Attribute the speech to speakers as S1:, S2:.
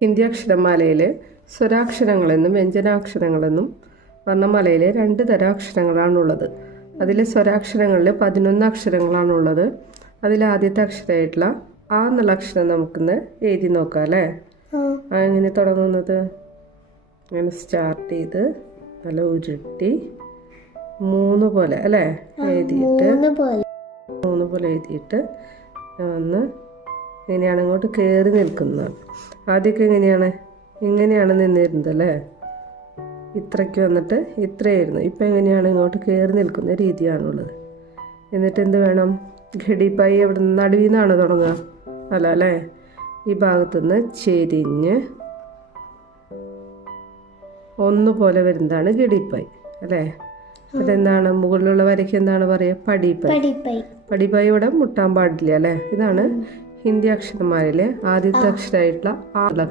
S1: ഹിന്ദി അക്ഷരമാലയിലെ സ്വരാക്ഷരങ്ങളെന്നും വ്യഞ്ജനാക്ഷരങ്ങളെന്നും വർണമാലയിലെ രണ്ട് തരാക്ഷരങ്ങളാണുള്ളത്. അതിലെ സ്വരാക്ഷരങ്ങളിൽ പതിനൊന്ന് അക്ഷരങ്ങളാണുള്ളത്. അതിൽ ആദ്യത്തെ അക്ഷരമായിട്ടുള്ള ആ എന്നുള്ള അക്ഷരം നമുക്കിന്ന് എഴുതി നോക്കാം അല്ലേ? ആ. എങ്ങനെ തുടങ്ങുന്നത്? അങ്ങനെ സ്റ്റാർട്ട് ചെയ്ത് നല്ല ഉരുട്ടി മൂന്ന് പോലെ അല്ലേ? എഴുതിയിട്ട്
S2: മൂന്ന് പോലെ
S1: എഴുതിയിട്ട് ഒന്ന് ഇങ്ങനെയാണ് ഇങ്ങോട്ട് കയറി നിൽക്കുന്നത്. ആദ്യമൊക്കെ എങ്ങനെയാണ് ഇങ്ങനെയാണ് നിന്നിരുന്നത് അല്ലേ? ഇത്രയ്ക്ക് വന്നിട്ട് ഇത്രയായിരുന്നു. ഇപ്പം എങ്ങനെയാണ് ഇങ്ങോട്ട് കയറി നിൽക്കുന്ന രീതിയാണുള്ളത്. എന്നിട്ട് എന്ത് വേണം? ഘടിപ്പായി എവിടെ നിന്ന് നടുവിൽ നിന്നാണ് തുടങ്ങുക? അല്ല അല്ലേ? ഈ ഭാഗത്തുനിന്ന് ചെരിഞ്ഞ് ഒന്നുപോലെ വരുന്നതാണ് ഗഡിപ്പായി അല്ലേ? അതെന്താണ്? മുകളിലുള്ള വരയ്ക്ക് എന്താണ് പറയുക? പടിപ്പായി. പടിപ്പായി ഇവിടെ മുട്ടാൻ പാടില്ല അല്ലേ? ഇതാണ് ഹിന്ദി അക്ഷരമാരിലെ ആദ്യത്തെ അക്ഷരമായിട്ടുള്ള ആ അക്ഷരം.